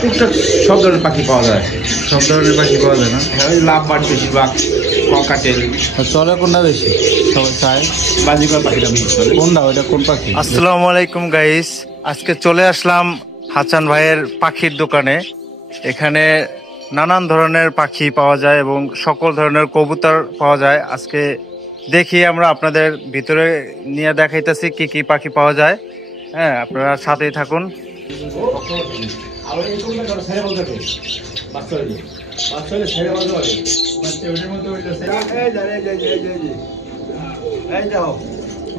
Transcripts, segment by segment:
টুকটাক সব ধরনের পাখি পাওয়া যায়। সব ধরনের পাখি পাওয়া যায় না? হ্যাঁ, ওই লাভ বার্ড বেশিরভাগ, ককাটেল। চলে কোনটা বেশি সবাই চায়? বাজিকর পাখিটা বেশি চলে। কোনটা ওইটা কোন পাখি? আসসালামু আলাইকুম গাইস, আজকে চলে আসলাম হাসান ভাইয়ের পাখির দোকানে। এখানে নানান ধরনের পাখি পাওয়া যায় এবং সকল ধরনের কবুতর পাওয়া যায়। আজকে দেখি আমরা আপনাদের ভিতরে নিয়ে দেখাইতেছি কি কি পাখি পাওয়া যায়। হ্যাঁ, আপনারা সাথেই থাকুন।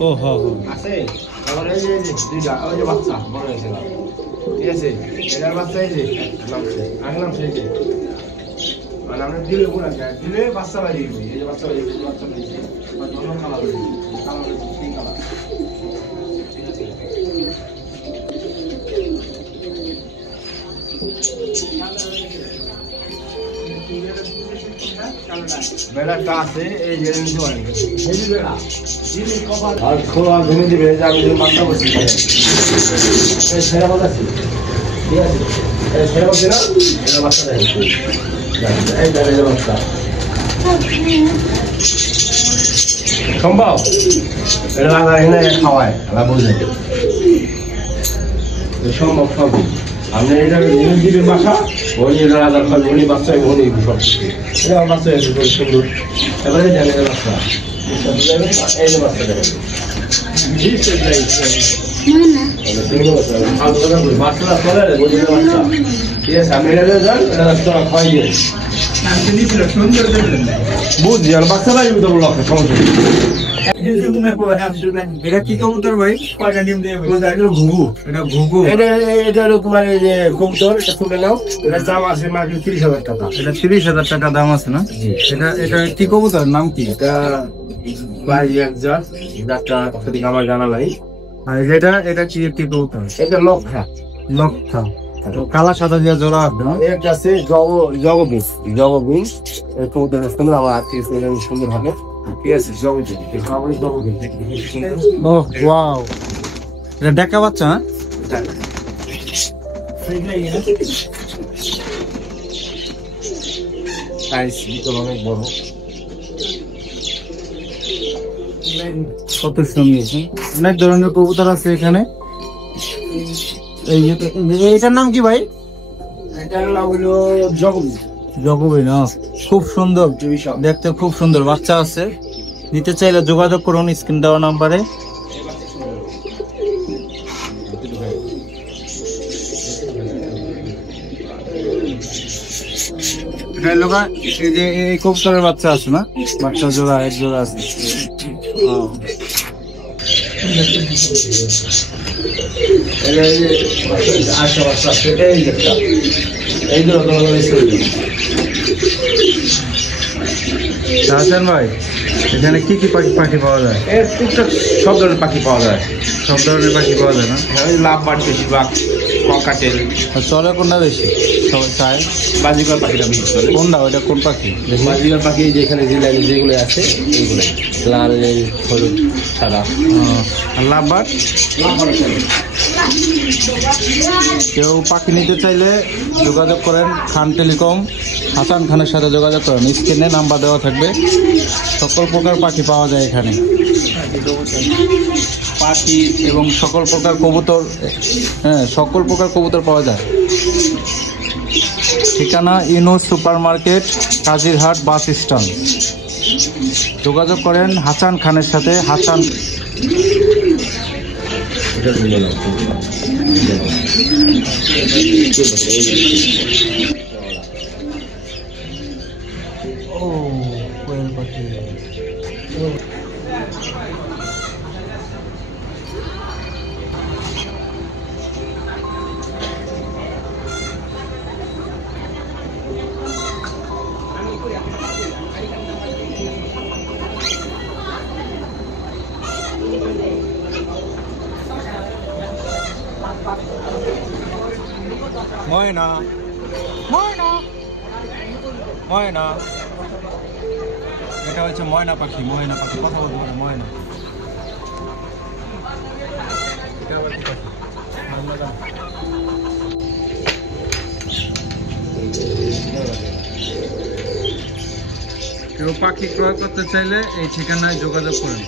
ও হো হো আছে আবার এই যে দুইটা ওই যে বাচ্চা বড় হয়েছে না, ঠিক আছে? এটার বাচ্চা এই যে আনলাম সেই যে মানে আমরা দিলে পুরা দিলে বাচ্চা বাজিয়ে দিই। এই যে বাচ্চা বাজিয়ে বাচ্চা বাজিয়ে আর ধরো কালার কালার সেই কালার, ঠিক আছে? বেড়াটা আছে এই যে বেড়া আর খোলা ভেঙে দিবে যে আমি বাচ্চা বসি সেরা বলছি, ঠিক আছে? সেরা বলছি না, এটা বাচ্চা দেয় এই দাঁড়িয়ে বাচ্চা সম্ভব এটা লাগা এনে খাওয়ায় আলা বুঝে সম্ভব সবই। আপনি এটা জিনিস দিবেন বাসা, ওই এটা রাজার খাবে, উনি বাচ্চা উনি সব এটা বাচ্চা খুব সুন্দর। এবারে জানে বাচ্চা এই যে বাচ্চা দেখেন বাচ্চারা চলে বাচ্চা, ঠিক আছে? আপনি এটা যান, এটা খাওয়াই দিয়ে বুঝছি আর বাচ্চারা লক্ষ্য সমস্যা। এটা কি কবুতর ভাই? ঘুঘু। এটা ঘুঘু, এটা তোমার এই যে কবুতর, এটা তুলে নাও। এটার দাম আছে মাত্র 30,000 টাকা। এটা 30,000 টাকা দাম আছে না? এটা এটা কি কবুতর, নাম কি? এটা বাইরে একটা আমার জানা নাই। আর এটা এটা কি কি কবুতর? এটা লক্ষা লক্ষা। কালা সাদা দিয়ে জোড়া হবে না? একটা আছে জগবিন এই কবুতরটা সুন্দর, আমার আত্মীয় সুন্দর হবে, ঠিক আছে? জগবিন ওহ ওয়াও, এটা দেখা বাচ্চা না? অনেক বড়, কত সুন্দর। অনেক ধরনের কবুতর আছে এখানে। এইটার নাম কি ভাই? এটার নাম হলো জগবিন। জগবিন, খুব সুন্দর দেখতে, খুব সুন্দর বাচ্চা আছে। নিতে চাইলে যোগাযোগ করুন স্ক্রিন দেওয়া নাম্বারে। এই যে এই কবুতরের বাচ্চা আছে না? বাচ্চা জোড়া, এক জোড়া আছে। হাসান ভাই, এখানে কি কি পাখি পাওয়া যায়? টুকটাক সব ধরনের পাখি পাওয়া যায়। সব ধরনের পাখি পাওয়া যায় না? হ্যাঁ, ওই লাভ বার্ড বেশিরভাগ, ককাটেল। চলে কোনটা বেশি সবাই চায়? বাজিকর পাখিটা বেশি চলে। কোনটা ওইটা কোন পাখি? বাজিকর পাখি যেখানে যে লাইনে যেগুলো আছে এইগুলো লাল, হলুদ, সাদা। আর লাভবার্ড? কেউ পাখি নিতে চাইলে যোগাযোগ করেন খান টেলিকম, হাসান খানের সাথে যোগাযোগ করেন। স্ক্রিনে নাম্বার দেওয়া থাকবে। সকল প্রকার পাখি পাওয়া যায় এখানে, পাখি এবং সকল প্রকার কবুতর। হ্যাঁ, সকল প্রকার কবুতর পাওয়া যায়। ঠিকানা Yunus super market, Kazirhat bus stand. যোগাযোগ করেন হাসান খানের সাথে। হাসান ময়না, ময়না, ময়না। এটা হচ্ছে ময়না পাখি। ময়না পাখি কথা বলতে পারে, ময়না। এটা আবার কি পাখি? কেউ পাখি ক্রয় করতে চাইলে এই ঠিকানায় যোগাযোগ করেন।